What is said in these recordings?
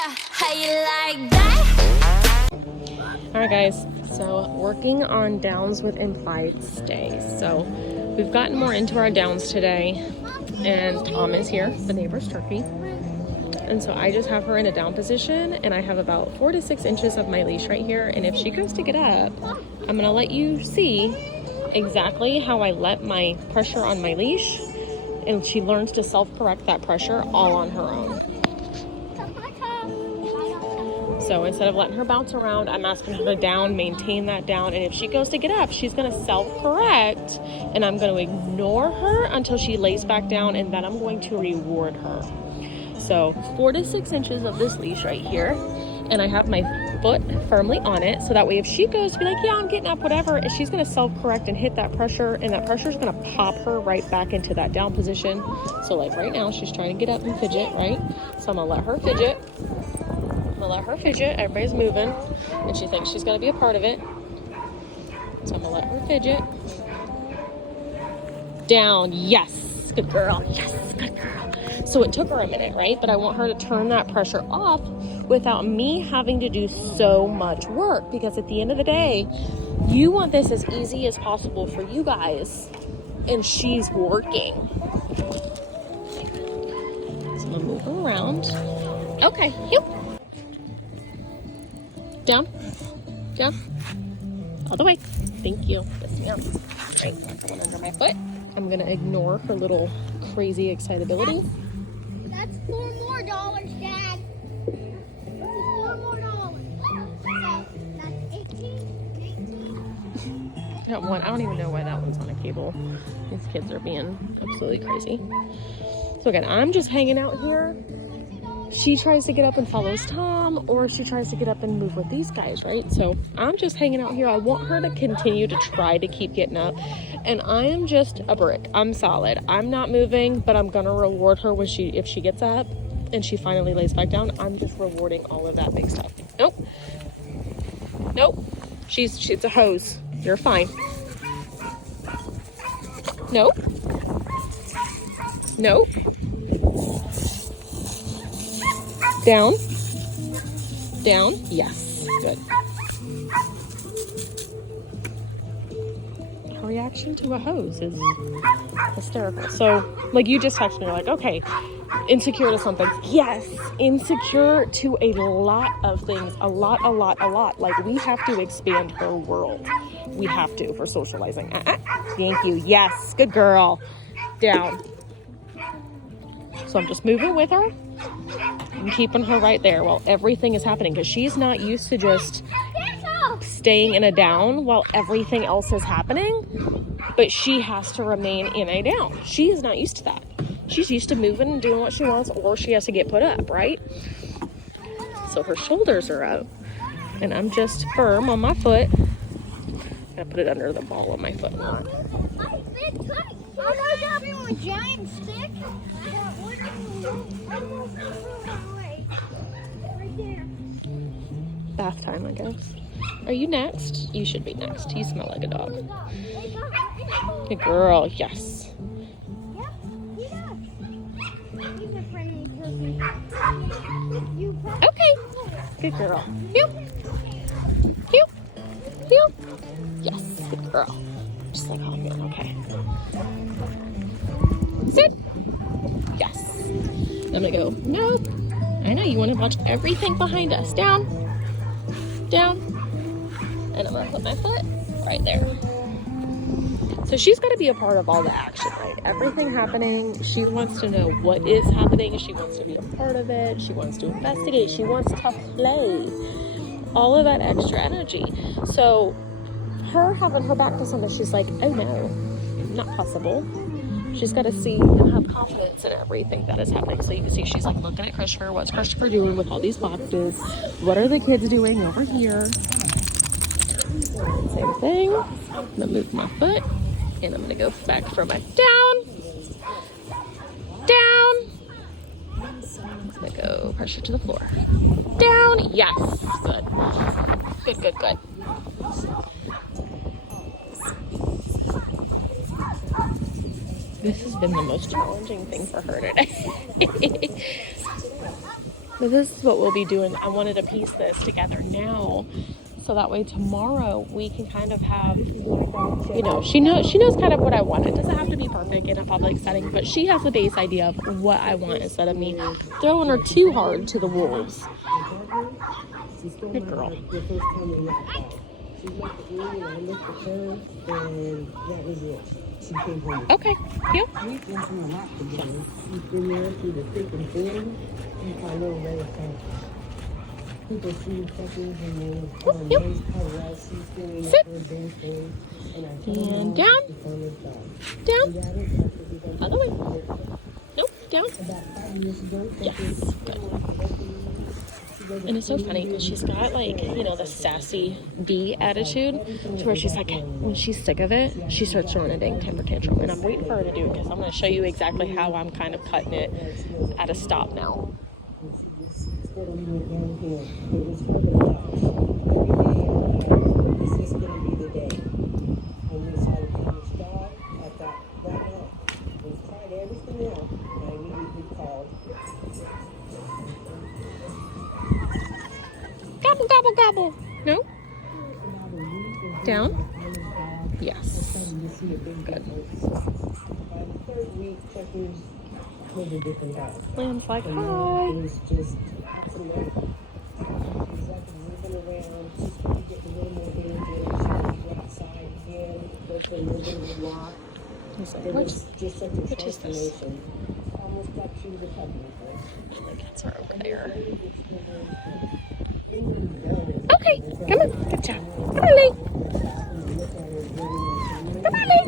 How you like that? Alright guys, so working on downs with implied stays. So we've gotten more into our downs today, and Tom is here, the neighbor's turkey. And so I just have her in a down position, and I have about 4 to 6 inches of my leash right here. And if she goes to get up, I'm gonna let you see exactly how I let my pressure on my leash, and she learns to self-correct that pressure all on her own. So instead of letting her bounce around, I'm asking her to down, maintain that down. And if she goes to get up, she's going to self-correct, and I'm going to ignore her until she lays back down, and then I'm going to reward her. So 4 to 6 inches of this leash right here, and I have my foot firmly on it. So that way if she goes to be like, yeah, I'm getting up, whatever, she's going to self-correct and hit that pressure, and that pressure is going to pop her right back into that down position. So like right now, she's trying to get up and fidget, right? So I'm going to let her fidget. Everybody's moving, and she thinks she's going to be a part of it. So I'm going to let her fidget. Down. Yes. Good girl. Yes. Good girl. So it took her a minute, right? But I want her to turn that pressure off without me having to do so much work, because at the end of the day, you want this as easy as possible for you guys, and she's working. So I'm going to move her around. Okay. Yep. Down, down, all the way. Thank you. Yes, ma'am. Right, one under my foot. I'm gonna ignore her little crazy excitability. That's $4 more, Dad. $4 more. So that's 18, 19. That one, I don't even know why that one's on a cable. These kids are being absolutely crazy. So again, I'm just hanging out here. She tries to get up and follows Tom, or she tries to get up and move with these guys, right? So I'm just hanging out here. I want her to continue to try to keep getting up, and I am just a brick. I'm solid. I'm not moving, but I'm gonna reward her when if she gets up and she finally lays back down. I'm just rewarding all of that big stuff. Nope. She's a hose. You're fine. Nope. Down. Yes. Good. Her reaction to a hose is hysterical. So, like, you just texted me, you're like, okay, insecure to something. Yes, insecure to a lot of things. A lot. Like, we have to expand her world. We have to for socializing. Thank you. Yes. Good girl. Down. So I'm just moving with her. I'm keeping her right there while everything is happening, because she's not used to just staying in a down while everything else is happening, but she has to remain in a down. She is not used to that. She's used to moving and doing what she wants, or she has to get put up, right? So her shoulders are out, and I'm just firm on my foot. I'm gonna put it under the ball of my foot. A giant stick. Right there. Bath time, I guess. Are you next? You should be next. You smell like a dog. Good girl. Yes. Yeah, he does. He's a friendly person. Okay. Good girl. Heel. Yes. Good girl. Just like how I'm doing. Okay. Sit. Yes. I'm gonna go. Nope. I know you want to watch everything behind us. Down. And I'm gonna put my foot right there. So she's got to be a part of all the action, right? Everything happening. She wants to know what is happening. She wants to be a part of it. She wants to investigate. She wants to play. All of that extra energy. So her having her back to something, she's like, oh no, not possible. She's got to see and have confidence in everything that is happening. So you can see she's like looking at Christopher. What's Christopher doing with all these boxes? What are the kids doing over here? Same thing. I'm going to move my foot, and I'm going to go back for my down. I'm going to go pressure to the floor. Down. Yes. Good. This has been the most challenging thing for her today. But this is what we'll be doing. I wanted to piece this together now, so that way tomorrow we can kind of have, you know, she knows kind of what I want. It doesn't have to be perfect in a public setting, but she has the base idea of what I want instead of me throwing her too hard to the wolves. Good girl. Okay. Yep. Yep. Sit. And down. Down. Other way. Nope. Down. Yes. Good. And it's so funny because she's got, like, you know, the sassy bee attitude to where she's like, when she's sick of it, she starts throwing a dang temper tantrum. And I'm waiting for her to do it because I'm going to show you exactly how I'm kind of cutting it at a stop now. Gobble, gobble, gobble. No? Down? Yes. Good. Lamb's like, hi. He's like, what is this? The kids are over there. Okay, come on, good job. Come on, Lee. Come on, Lee.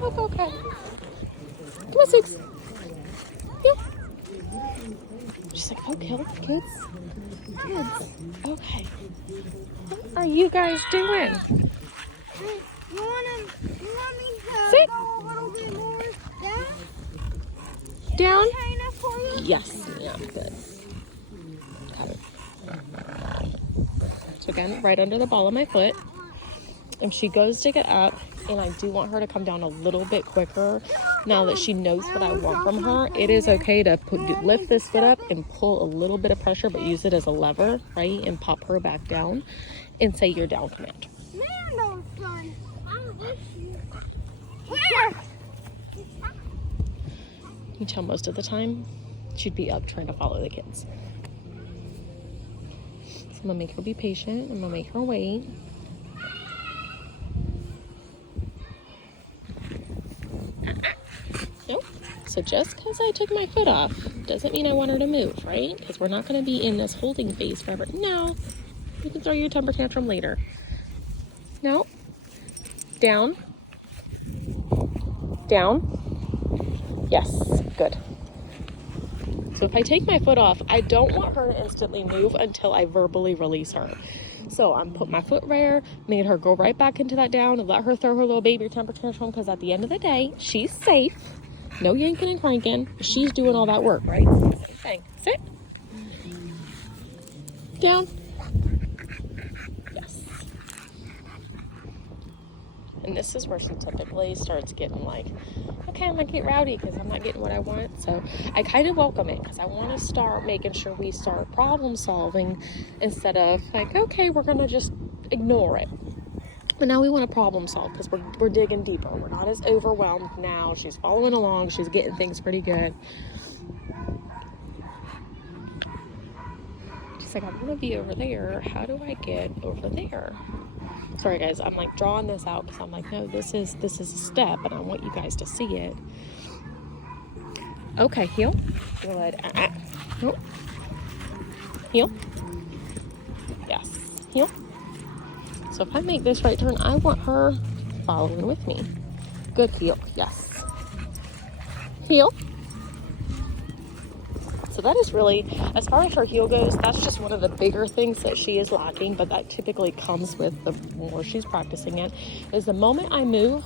Look, okay. Come on, Six. Yeah. She's like, oh, kill the kids. Kids. Okay. What are you guys doing? You want me to Sit. go a little bit more down? Down? Okay, enough for you? Yes. Yeah, good. Got it. So again, right under the ball of my foot. If she goes to get up, and I do want her to come down a little bit quicker now that she knows what I want from her, it is okay to lift this foot up and pull a little bit of pressure, but use it as a lever, right? And pop her back down and say your down command. Man, that was fun. I wish you. Where? You can tell most of the time she'd be up trying to follow the kids. So I'm gonna make her be patient. I'm gonna make her wait. Nope. So just because I took my foot off doesn't mean I want her to move, right? Because we're not going to be in this holding phase forever. No. You can throw your temper tantrum later. No. Down. Down. Yes. Good. So if I take my foot off, I don't want her to instantly move until I verbally release her. So I'm put my foot there, made her go right back into that down and let her throw her little baby temper tantrum, because at the end of the day, she's safe. No yanking and cranking. She's doing all that work, right? Same thing. Sit. Down. Yes. And this is where she typically starts getting like, okay, I'm gonna get rowdy because I'm not getting what I want. So I kind of welcome it because I want to start making sure we start problem solving instead of like, okay, we're gonna just ignore it. But now we want to problem solve because we're digging deeper. We're not as overwhelmed now. She's following along. She's getting things pretty good. She's like, I want to be over there. How do I get over there? Sorry guys, I'm like drawing this out because I'm like, no, this is a step and I want you guys to see it. Okay, heel. Good. Nope. Heel. Yes. Heel. So if I make this right turn, I want her following with me. Good heel. Yes. Heel. So that is really, as far as her heel goes, that's just one of the bigger things that she is lacking, but that typically comes with the more she's practicing it, is the moment I move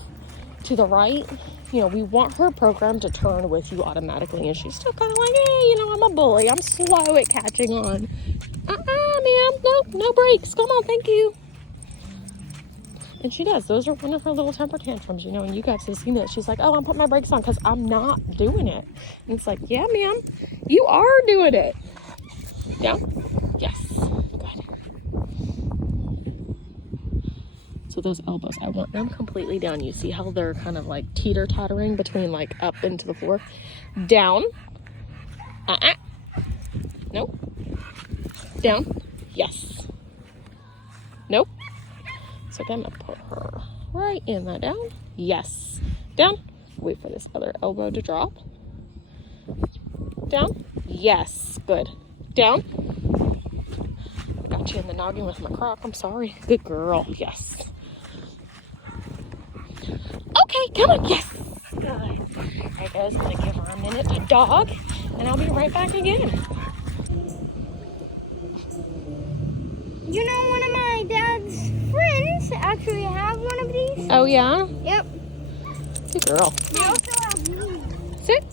to the right, you know, we want her program to turn with you automatically, and she's still kind of like, hey, you know, I'm a bully. I'm slow at catching on. Ma'am, no brakes. Come on, thank you. And she does. Those are one of her little temper tantrums, you know, and you guys have seen it. She's like, oh, I'm putting my brakes on because I'm not doing it. And it's like, yeah, ma'am, you are doing it. Down. Yes. Good. So those elbows, I want them completely down. You see how they're kind of like teeter-tottering between like up into the floor? Down. Nope. Down. Yes. Nope. So I'm gonna put her right in that. Down. Yes. Down. Wait for this other elbow to drop. Down. Yes. Good. Down. I got you in the noggin with my crock. I'm sorry. Good girl. Yes. Okay, come on. Yes. Good. All right, guys. I'm gonna give her a minute to dog, and I'll be right back again. You know, one of my dad's friends actually have one of these. Oh yeah. Yep. Good girl. They also have these. Sit.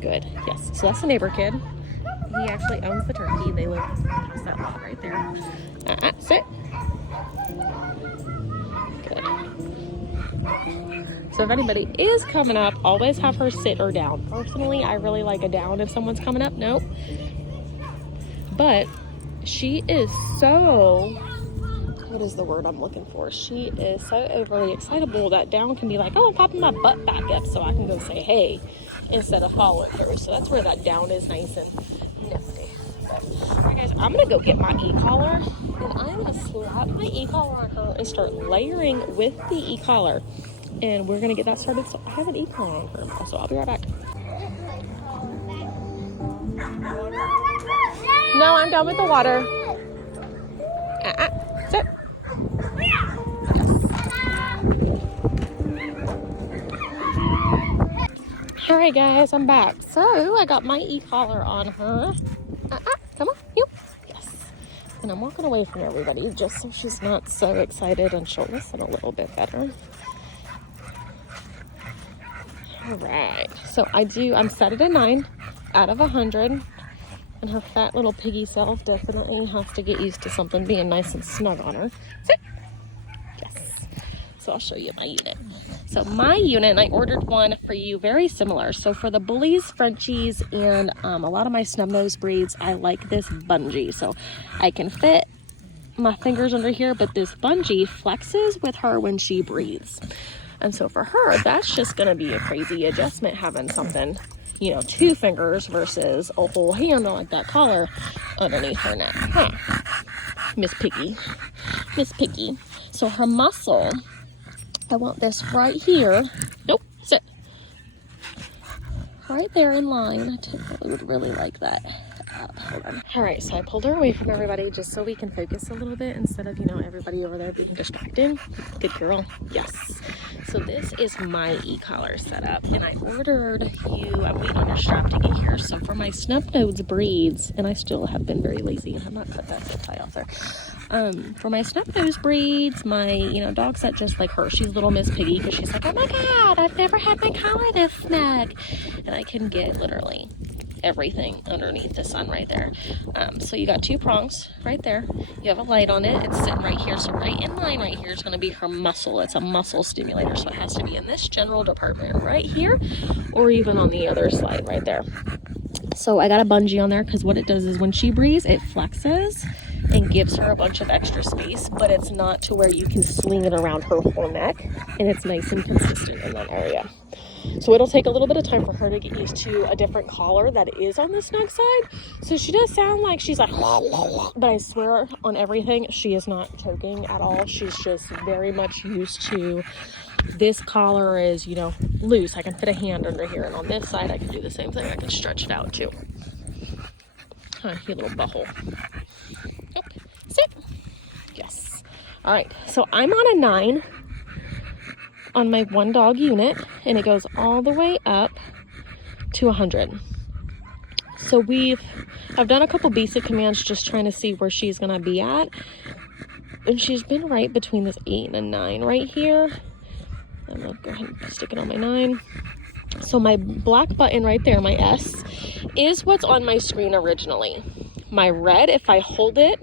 Good. Yes. So that's the neighbor kid. He actually owns the turkey. They live past that lot right there. Sit. Good. So if anybody is coming up, always have her sit or down. Personally, I really like a down if someone's coming up. Nope. But she is so, what is the word I'm looking for? She is so overly excitable that down can be like, oh, I'm popping my butt back up so I can go say hey instead of following her. So that's where that down is nice and nifty. All right, guys, I'm going to go get my e-collar, and I'm going to slap my e-collar on her and start layering with the e-collar. And we're going to get that started. So I have an e-collar on her. So I'll be right back. No, I'm done with the water. Sit. All right, guys, I'm back. So I got my e-collar on her. Come on, you. Yes. And I'm walking away from everybody just so she's not so excited and she'll listen a little bit better. All right. So I'm set at a 9 out of 100. And her fat little piggy self definitely has to get used to something being nice and snug on her. Sit. Yes. So I'll show you my unit. So my unit, and I ordered one for you very similar. So for the bullies, Frenchies, and a lot of my snub-nosed breeds, I like this bungee. So I can fit my fingers under here, but this bungee flexes with her when she breathes. And so for her, that's just going to be a crazy adjustment having something, you know, 2 fingers versus a whole hand like that collar underneath her neck. Huh. Miss Piggy. Miss Piggy. So her muscle, I want this right here. Nope, sit. Right there in line. I typically would really like that. Hold on. All right, so I pulled her away from everybody just so we can focus a little bit instead of, you know, everybody over there being distracted. Good girl. Yes. So this is my e-collar setup, and I ordered you, I'm waiting on your strap to get here. So for my snub-nosed breeds, and I still have been very lazy and have not cut that zip tie off there. For my snub-nosed breeds, my, you know, dogs that just like her, she's little Miss Piggy because she's like, oh my God, I've never had my collar this snug. And I can get literally everything underneath the sun right there. So you got 2 prongs right there. You have a light on it. It's sitting right here. So right in line right here is going to be her muscle. It's a muscle stimulator. So it has to be in this general department right here or even on the other side right there. So I got a bungee on there because what it does is when she breathes, it flexes and gives her a bunch of extra space, but it's not to where you can sling it around her whole neck, and it's nice and consistent in that area. So it'll take a little bit of time for her to get used to a different collar that is on the snug side. So she does sound like she's like, but I swear on everything, she is not choking at all. She's just very much used to this collar is, you know, loose. I can fit a hand under here, and on this side, I can do the same thing. I can stretch it out too. You little butthole. Nope. Sit. Yes. All right. So I'm on a 9 on my 1 dog unit, and it goes all the way up to 100. So I've done a couple basic commands just trying to see where she's gonna be at, and she's been right between this 8 and a 9 right here. I'm gonna go ahead and stick it on my 9. So my black button right there, my S, is what's on my screen originally. My red, if I hold it,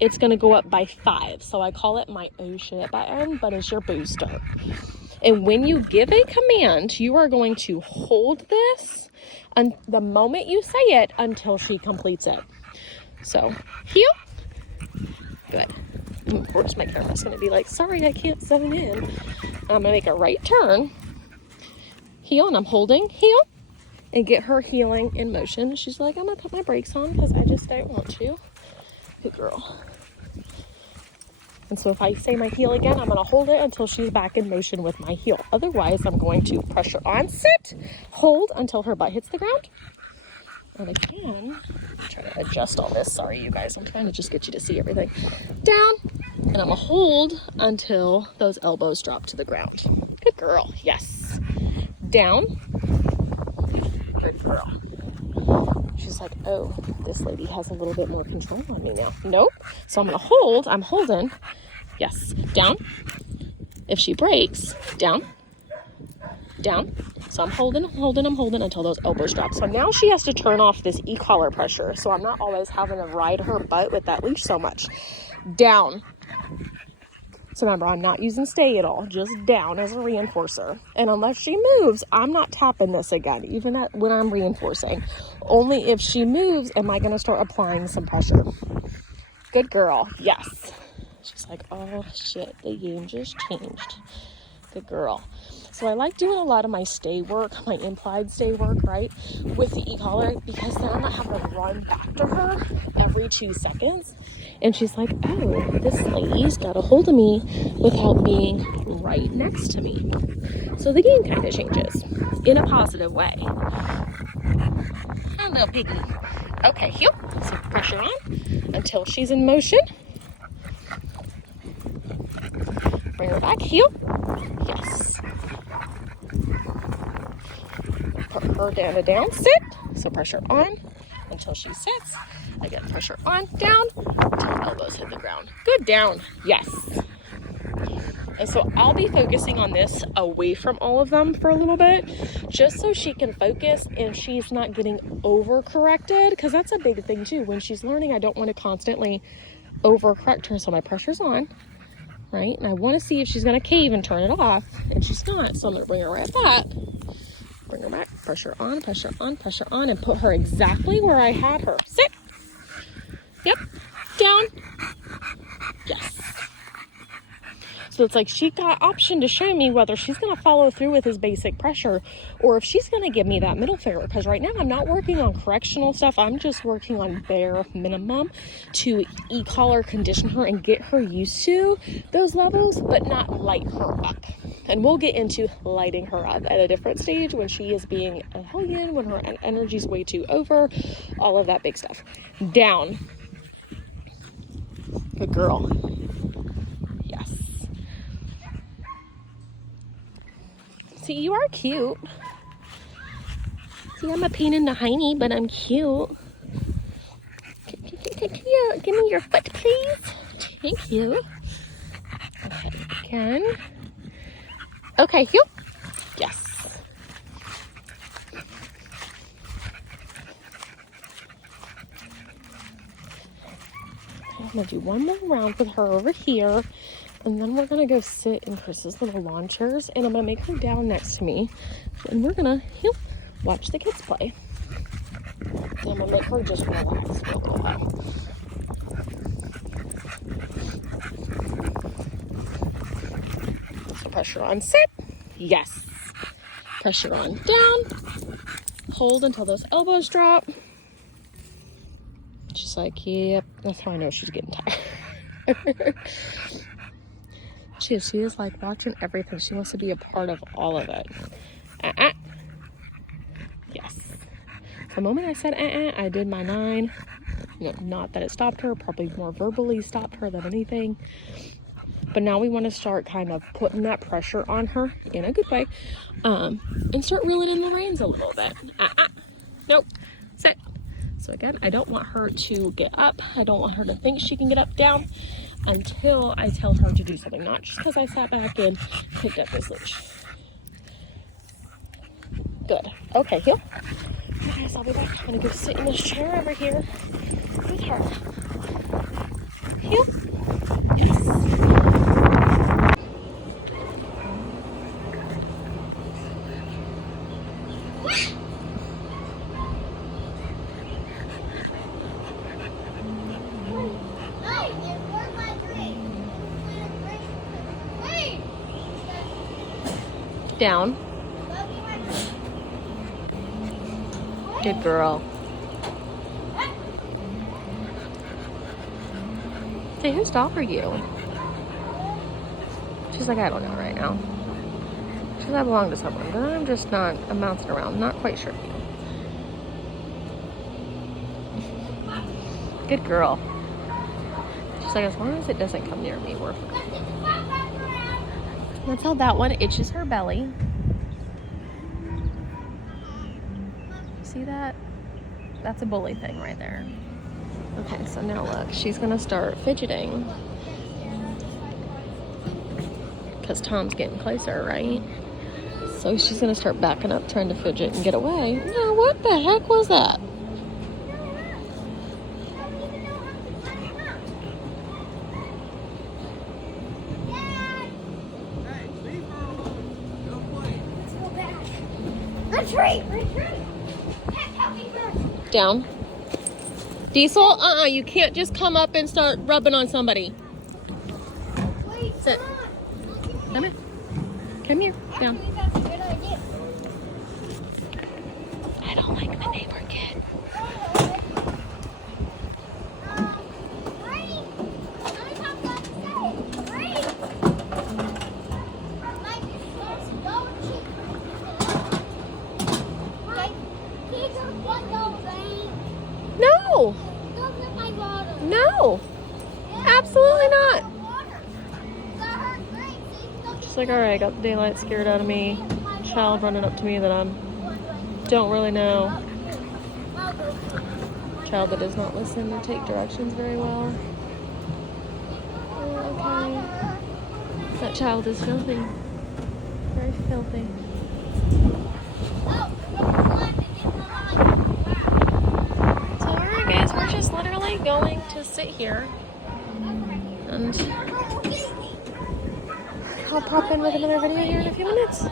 it's gonna go up by 5. So I call it my oh shit button, but it's your booster. And when you give a command, you are going to hold this the moment you say it until she completes it. So, heel. Good. Of course, my camera's going to be like, sorry, I can't zone in. I'm going to make a right turn. Heel, and I'm holding heel. And get her heeling in motion. She's like, I'm going to put my brakes on because I just don't want to. Good girl. And so if I say my heel again, I'm going to hold it until she's back in motion with my heel. Otherwise, I'm going to pressure on, sit, hold until her butt hits the ground. And again, try to adjust all this. Sorry, you guys. I'm trying to just get you to see everything. Down. And I'm going to hold until those elbows drop to the ground. Good girl. Yes. Down. Good girl. She's like, oh, this lady has a little bit more control on me now. Nope. So I'm going to hold. I'm holding. Yes. Down. If she breaks, down. Down. So I'm holding until those elbows drop. So now she has to turn off this e-collar pressure. So I'm not always having to ride her butt with that leash so much. Down. So remember, I'm not using stay at all, just down as a reinforcer. And unless she moves, I'm not tapping this again, even when I'm reinforcing. Only if she moves am I going to start applying some pressure. Good girl. Yes. She's like, oh, shit, the game just changed. Good girl. So I like doing a lot of my stay work, my implied stay work, right, with the e-collar, because then I'm not having to run back to her every 2 seconds. And she's like, oh, this lady's got a hold of me without being right next to me. So the game kind of changes in a positive way. Hello, piggy. Okay, heel. So pressure on until she's in motion. Bring her back, heel. Yes. Put her down to down, sit. So pressure on until she sits. Again, pressure on, down, until elbows hit the ground. Good, down, yes. And so I'll be focusing on this away from all of them for a little bit, just so she can focus and she's not getting overcorrected, because that's a big thing too. When she's learning, I don't want to constantly overcorrect her. So my pressure's on, right? And I want to see if she's going to cave and turn it off, and she's not. So I'm going to bring her right back. Bring her back, pressure on, pressure on, pressure on, and put her exactly where I had her. Sit. Yep. Down. Yes. So it's like she got option to show me whether she's going to follow through with his basic pressure or if she's going to give me that middle finger. Because right now I'm not working on correctional stuff. I'm just working on bare minimum to e-collar condition her and get her used to those levels, but not light her up. And we'll get into lighting her up at a different stage when she is being a hellion, when her energy's way too over, all of that big stuff. Down. Good girl. Yes. See, you are cute. See, I'm a pain in the hiney, but I'm cute. Cute. Give me your foot, please. Thank you. Okay, again. Okay, heel. Yes. I'm going to do one more round with her over here. And then we're going to go sit in Chris's little lawn chairs. And I'm going to make her down next to me. And we're going to watch the kids play. And I'm going to make her just relax for a little while. So pressure on, sit. Yes. Pressure on, down. Hold until those elbows drop. She's like, yep. That's how I know she's getting tired. She is like watching everything. She wants to be a part of all of it. Yes. The moment I said I did my 9. Not that it stopped her. Probably more verbally stopped her than anything. But now we want to start kind of putting that pressure on her in a good way. And start reeling in the reins a little bit. Nope. Sit. So again, I don't want her to get up. I don't want her to think she can get up, down until I tell her to do something. Not just because I sat back and picked up this leash. Good. Okay, heel. Guys, I'll be back. I'm going to go sit in this chair over here with her. Heel. Yes. Down. Good girl. Say, whose dog are you? She's like, I don't know right now. She says, I belong to someone, but I'm bouncing around. Not quite sure. Good girl. She's like, as long as it doesn't come near me, we're fine. That's how that one itches her belly. See that? That's a bully thing right there. Okay, so now look, she's gonna start fidgeting. Because Tom's getting closer, right? So she's gonna start backing up, trying to fidget and get away. No, what the heck was that? Retreat! Down. Diesel, you can't just come up and start rubbing on somebody. Wait, Sit. Come here. Come here. Down. That's a good idea. I don't like the neighbor kid. No. No. Absolutely not. She's like, all right, I got the daylight scared out of me. Child running up to me that I don't really know. Child that does not listen or take directions very well. Okay. That child is filthy. Very filthy. So alright guys, we're just literally going to sit here and I'll pop in with another video here in a few minutes.